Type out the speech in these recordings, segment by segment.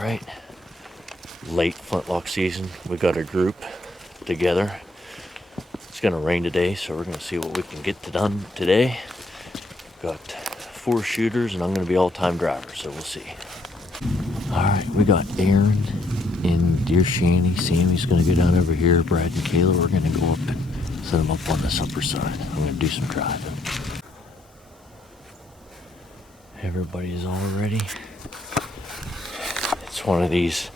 Alright, late flintlock season. We got a group together. It's gonna rain today, so we're gonna see what we can get done today. Got 4 shooters and I'm gonna be all-time driver, so we'll see. Alright, we got Aaron in Deer Shanty. Sammy's gonna go down over here. Brad and Kayla, we're gonna go up and set them up on this upper side. I'm gonna do some driving. Everybody's all ready. It's one of these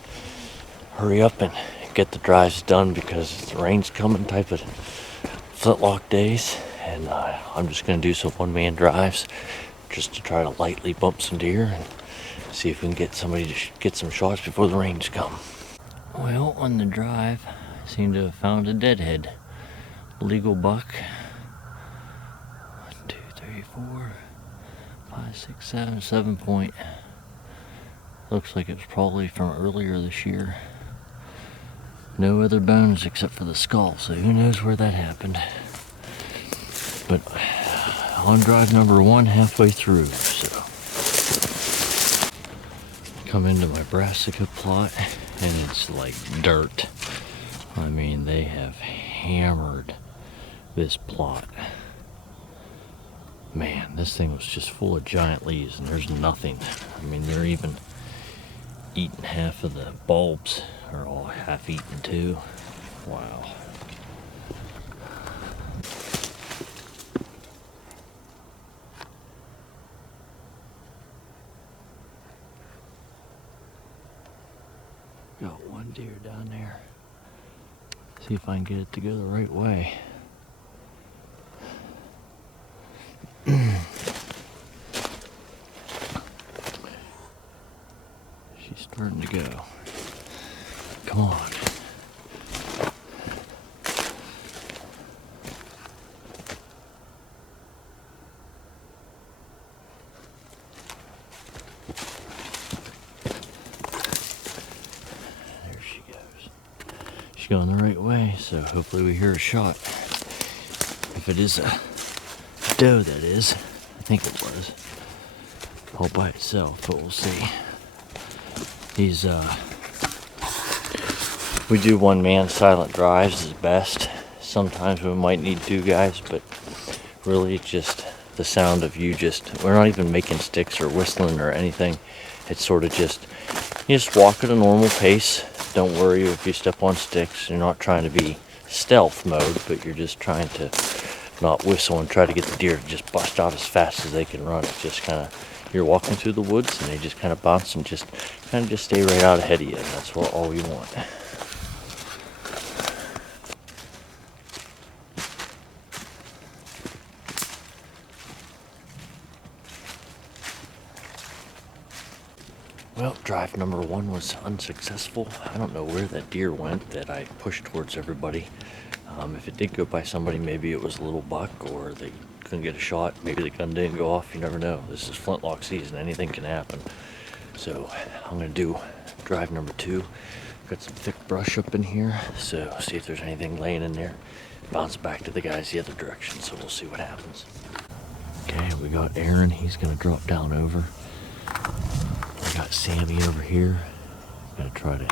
hurry up and get the drives done because the rain's coming type of flintlock days, and I'm just going to do some one-man drives just to try to lightly bump some deer and see if we can get somebody to get some shots before the rains come. Well, on the drive, I seem to have found a deadhead. Legal buck. 1, 2, 3, 4, 5, 6, 7, 7 point. Looks like it was probably from earlier this year. No other bones except for the skull, so who knows where that happened. But on drive number 1, halfway through, so. Come into my brassica plot, and it's like dirt. I mean, they have hammered this plot. Man, this thing was just full of giant leaves, and there's nothing. I mean, they're even eating half of the bulbs, are all half eaten too. Wow. Got one deer down there. See if I can get it to go the right way. She's starting to go. Come on. There she goes. She's going the right way, so hopefully we hear a shot. If it is a doe, that is. I think it was. All by itself, but we'll see. These, we do one-man silent drives is best. Sometimes we might need 2 guys, but really it's just the sound of you we're not even making sticks or whistling or anything. It's sort of just, you just walk at a normal pace. Don't worry if you step on sticks. You're not trying to be stealth mode, but you're just trying to not whistle and try to get the deer to just bust out as fast as they can run. It's just kind of, you're walking through the woods and they just kind of bounce and just kind of just stay right out ahead of you. And that's all we want. Well, drive number 1 was unsuccessful. I don't know where that deer went that I pushed towards everybody. If it did go by somebody, maybe it was a little buck or they couldn't get a shot. Maybe the gun didn't go off. You never know. This is flintlock season. Anything can happen. So I'm going to do drive number 2. Got some thick brush up in here. So see if there's anything laying in there. Bounce back to the guys the other direction. So we'll see what happens. Okay, we got Aaron. He's going to drop down over. We got Sammy over here. Gonna try to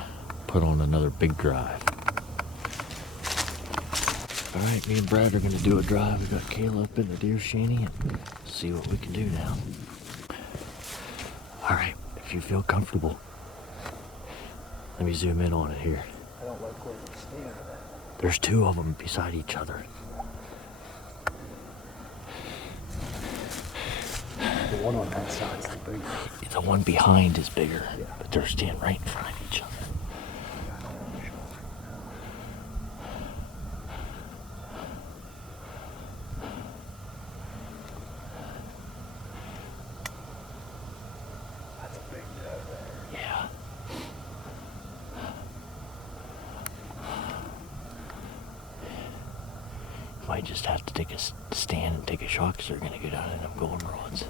put on another big drive. Alright, me and Brad are gonna do a drive. We got Kayla up in the deer shanty and see what we can do now. Alright, if you feel comfortable, let me zoom in on it here. I don't like where you stand at. There's 2 of them beside each other. The one on that side is the big one. The one behind is bigger, Yeah. but they're standing right in front of each other. That's a big doe there. Yeah. Might just have to take a stand and take a shot because they're going to go down in them golden rods.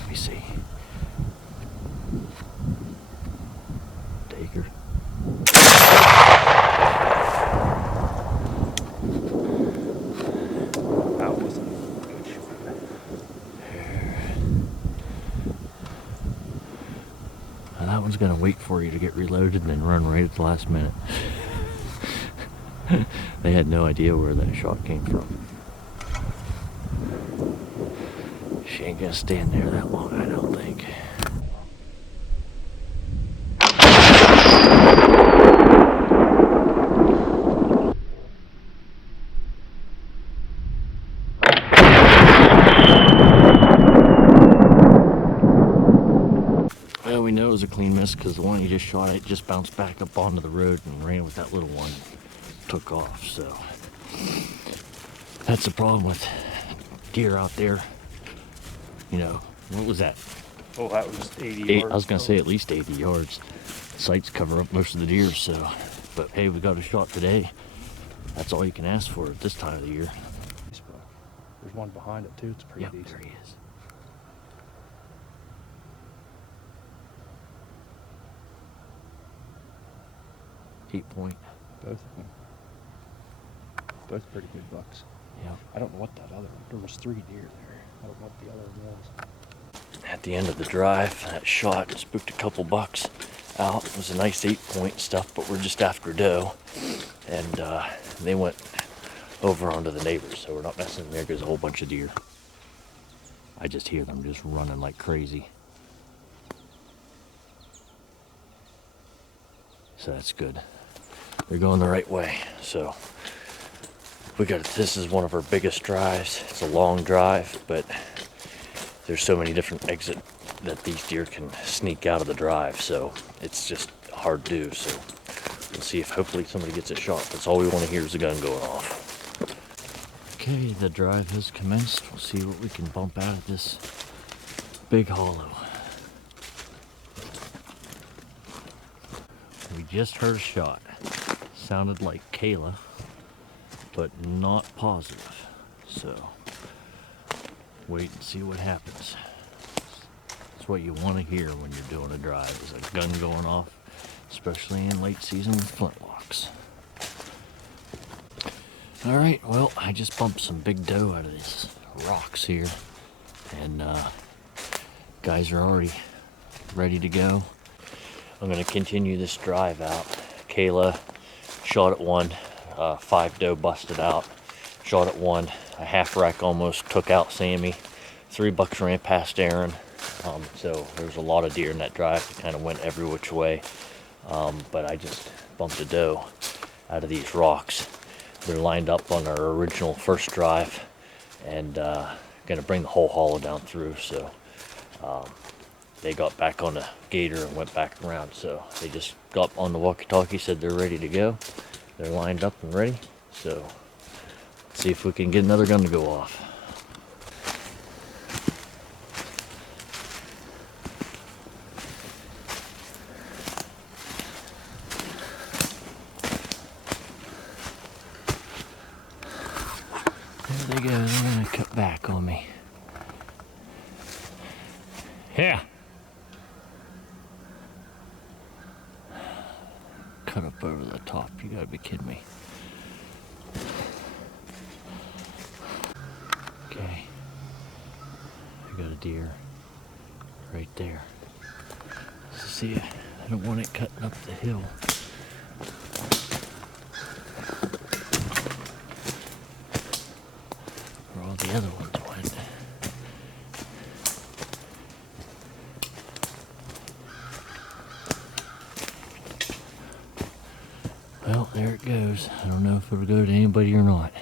Let me see. Take her. That was a good shot. And that one's gonna wait for you to get reloaded and then run right at the last minute. They had no idea where that shot came from. She ain't gonna stand there that long, I don't think. Well, we know it was a clean miss because the one he just shot at just bounced back up onto the road and ran with that little one. Took off, so that's the problem with deer out there. You know, what was that? Oh, that was 80 yards. I was gonna say at least 80 yards. Sights cover up most of the deer, so. But hey, we got a shot today. That's all you can ask for at this time of the year. There's one behind it too. It's pretty Yep, decent. there he is. Point. Both of them. Both pretty good bucks. Yeah. I don't know what that other one. There was 3 deer there. I don't know what the other one was. At the end of the drive, that shot spooked a couple bucks out. It was a nice 8-point stuff, but we're just after doe, and they went over onto the neighbors, so we're not messing there. There's a whole bunch of deer. I just hear them just running like crazy, so that's good. They're going the right way. So this is one of our biggest drives. It's a long drive, but there's so many different exits that these deer can sneak out of the drive, so it's just hard to do. So we'll see if hopefully somebody gets a shot. That's all we want to hear is a gun going off. Okay, the drive has commenced. We'll see what we can bump out of this big hollow. We just heard a shot. Sounded like Kayla, but not positive. So wait and see what happens. That's what you want to hear when you're doing a drive, is a gun going off, especially in late season with flintlocks. All right, well, I just bumped some big doe out of these rocks here, and guys are already ready to go. I'm gonna continue this drive out. Kayla shot at one, 5 doe busted out. Shot at one, a half rack almost took out Sammy. 3 bucks ran past Aaron. So there was a lot of deer in that drive. It kind of went every which way. But I just bumped a doe out of these rocks. They're lined up on our original first drive, and gonna bring the whole hollow down through. So they got back on the gator and went back around. So they just got on the walkie-talkie, said they're ready to go. They're lined up and ready. So let's see if we can get another gun to go off. There they go. They're gonna cut back on me. Yeah. Cut up over the top. You gotta be kidding me. Okay. I got a deer right there. See, I don't want it cutting up the hill. Where all the other ones went. Well, there it goes. I don't know if it'll go to anybody or not.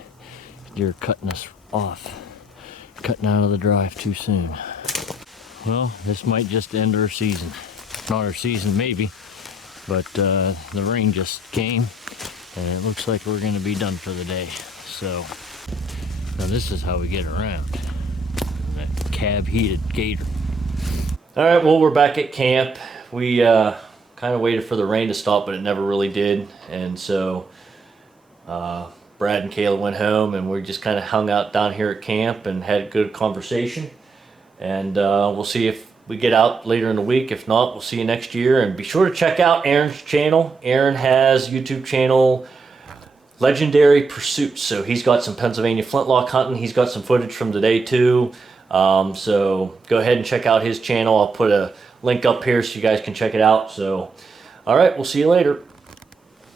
Deer cutting us off. Cutting out of the drive too soon. Well, this might just end our season. Not our season, maybe. But the rain just came, and it looks like we're gonna be done for the day. So, now this is how we get around. That cab heated gator. All right, well, we're back at camp. We kind of waited for the rain to stop, but it never really did. And so Brad and Kayla went home, and we just kind of hung out down here at camp and had a good conversation. And we'll see if we get out later in the week. If not, we'll see you next year. And be sure to check out Aaron's channel. Aaron has a YouTube channel, Legendary Pursuits. So he's got some Pennsylvania flintlock hunting. He's got some footage from today too. So go ahead and check out his channel. I'll put a link up here so you guys can check it out. So, all right, we'll see you later.